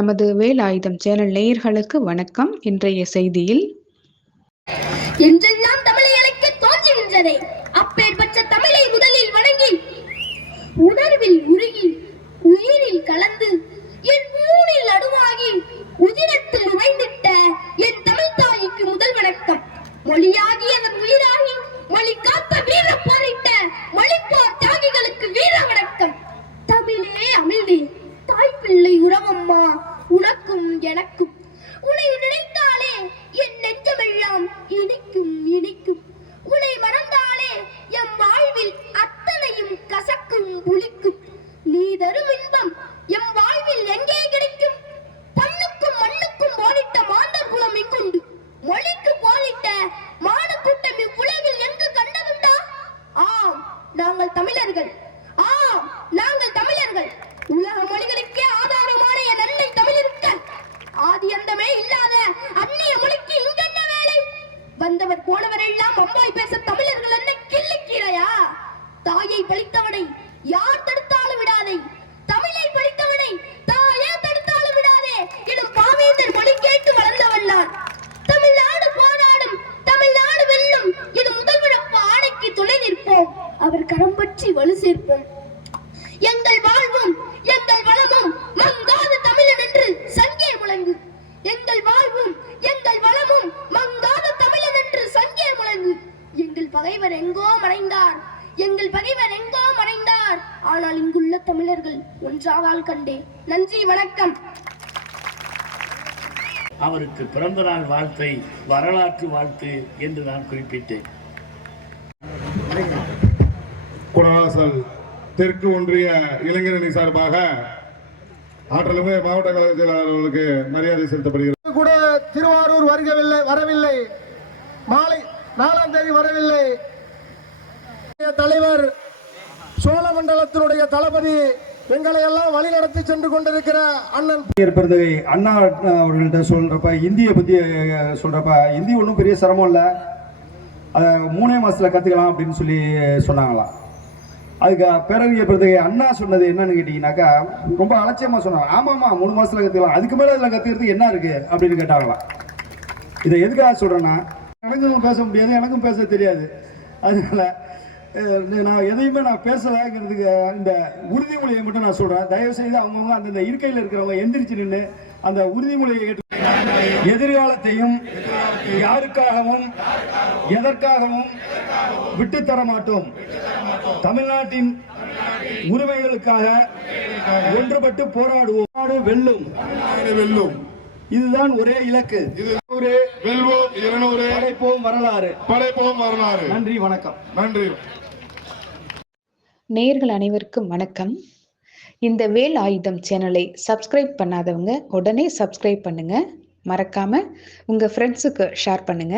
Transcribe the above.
நமது வேலாயுதம் சேனல் நேயர்களுக்கு வணக்கம். இன்றைய செய்தியில் என்றெல்லாம் தமிழை அழைக்க தோன்றுகின்றதே, அப்பேற்பட்ட தமிழை முதலில் வணங்கி உணர்வில் உருகி உயிரில் கலந்து என் ஊரில் அடுவாகி உதிரத்தில் உறைந்திட்ட என் தமிழ் தாய்க்கு முதல் வணக்கம். மொழியாகி அதன் உயிராகி மொழி காத்த வீர போரிட்ட மொழிப்போர் தியாகிகளுக்கு வீர வணக்கம். தமிழே அமிழ்தே தாய்ப்பிள்ளை உறவம்மா, உனக்கும் எனக்கும். உன்னை நினைத்தாலே என் நெஞ்சமெல்லாம் இனிக்கும் இனிக்கும். உன்னை மறந்தாலே எம் வாழ்வில் அத்தனையும் கசக்கும் புளிக்கும். நீ தரும் இன்பம் எம் வாழ்வில் எங்கே கிடைக்கும்? பண்ணுக்கும் மண்ணுக்கும் போரிட்ட மாந்தர் குலம் இங்குண்டு, மொழிக்கு போரிட்ட மாடு கூட்டம் இவ்வுலகில் எங்கு கண்டதுண்டா? ஆம், நாங்கள் தமிழர்கள். ஆம், நாங்கள் தமிழர்கள். உலக மொழிகளுக்கே ஆதாரமான என் அன்னை தமிழிருக்க ஆதி அந்தமே இல்லாத அந்நிய மொழிக்கு இங்கென்ன வேலை? வந்தவர் போனவர் எல்லாம் அம்பாய் பேச தமிழர்கள் என்ன கிள்ளிக்கீரையா? தாயை பழித்தவனை யார் தடுத்தாலும் விடாதே, தமிழை பழித்தவனை தாயே தடுத்தாலும் விடாதே எனும் பாவேந்தர் மொழி கேட்டு வளர்ந்தவன் நான். தமிழ்நாடு போராடும், தமிழ்நாடு வெல்லும் எனும் முதல்வரப்ப ஆணைக்கு துணை நிற்போம், அவர் கரம் பற்றி வலு சேர்ப்போம். எங்கள் வாழ்வும் எங்கள் வளமும் மங்காத தமிழன் என்று சங்கே முழங்கு. எங்கள் வாழ்வும் எங்கள் வளமும் மங்காத தமிழன் என்று சங்கே முழங்கு. எங்கள் பகைவர் எங்கோ மறைந்தார், எங்கள் பகைவர் எங்கோ மறைந்தார், ஆனால் இங்குள்ள தமிழர்கள் ஒன்றாவால் கண்டே. நன்றி, வணக்கம். அவருக்கு பிறந்த நாள் வாழ்த்தை வரலாற்று வாழ்த்து என்று நான் குறிப்பிட்டேன். குடவாசல் தெற்கு ஒன்றிய இளைஞரணி சார்பாக ஆற்றலுமே மாவட்ட கழக செயலாளர் அவர்களுக்கு மரியாதை செலுத்தப்படுகிறது. கூட திருவாரூர் வரவில்லை, மாலை 4ஆம் தேதி வரவில்லை. தலைவர் சோழமண்டலத்தினுடைய தளபதி எங்களை எல்லாம் வழிநடத்தி சென்று கொண்டிருக்கிற அண்ணன் பிறந்தகை அண்ணா அவர்கள்ட்ட சொல்றப்ப இந்தியை பத்தி சொல்றப்ப இந்தி ஒன்றும் பெரிய சிரமம் இல்லை, அதை 3 மாசத்துல கத்துக்கலாம் அப்படின்னு சொல்லி சொன்னாங்களாம். அதுக்கு பேரறிஞர் பிறந்தகை அண்ணா சொன்னது என்னன்னு கேட்டீங்கன்னாக்கா ரொம்ப அலட்சியமா சொன்னாங்க. ஆமாமா 3 மாசத்துல கத்துக்கலாம், அதுக்கு மேல இதுல கத்துக்கிறது என்ன இருக்கு அப்படின்னு கேட்டாங்களாம். இதை எதுக்காக சொல்றேன்னா, எனக்கும் பேச முடியாது, எனக்கும் பேச தெரியாது. அதனால நான் எதையுமே நான் பேசலைங்கிறதுக்கு இந்த உறுதிமொழியை மட்டும் நான் சொல்றேன். தயவு செய்து அவங்கவுங்க அந்தந்த இருக்கையில் இருக்கிறவங்க எந்திரிச்சு நின்று அந்த உறுதிமொழியை கேட்டு எதிர்காலத்தையும் யாருக்காகவும் எதற்காகவும் விட்டுத்தர மாட்டோம். தமிழ்நாட்டின் உரிமைகளுக்காக ஒன்றுபட்டு போராடுவோம். வெல்லும் வெல்லும், இதுதான் ஒரே இலக்கு. வெல்வோம் 200, படைப்போம் வரலாறு, படைப்போம் வரலாறு. நன்றி, வணக்கம். நன்றி. நேயர்கள் அனைவருக்கும் வணக்கம். இந்த வேலாயுதம் சேனலை சப்ஸ்கிரைப் பண்ணாதவங்க உடனே சப்ஸ்கிரைப் பண்ணுங்க. மறக்காம உங்க ஃப்ரெண்ட்ஸுக்கு ஷேர் பண்ணுங்க.